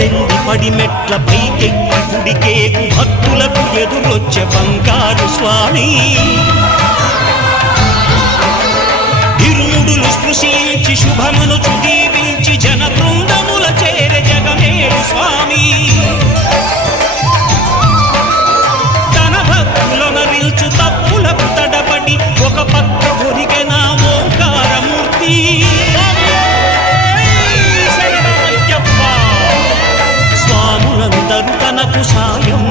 పద్దెనిమిది పడిమెట్ల పైకెక్కి గుడికేగు భక్తులకు ఎదురొచ్చే బంగారు స్వామి. ఇరుముడులు స్పృశించి శుభమును చుదీవించి జన బృందముల చేరే జగమేడు స్వామి. తన భక్తులొనరిల్చు తప్పులకు తడబడి ఒక పక్క ఒరిగెన ఓంకారమూర్తి. స్వాములందరూ తనకు సాయం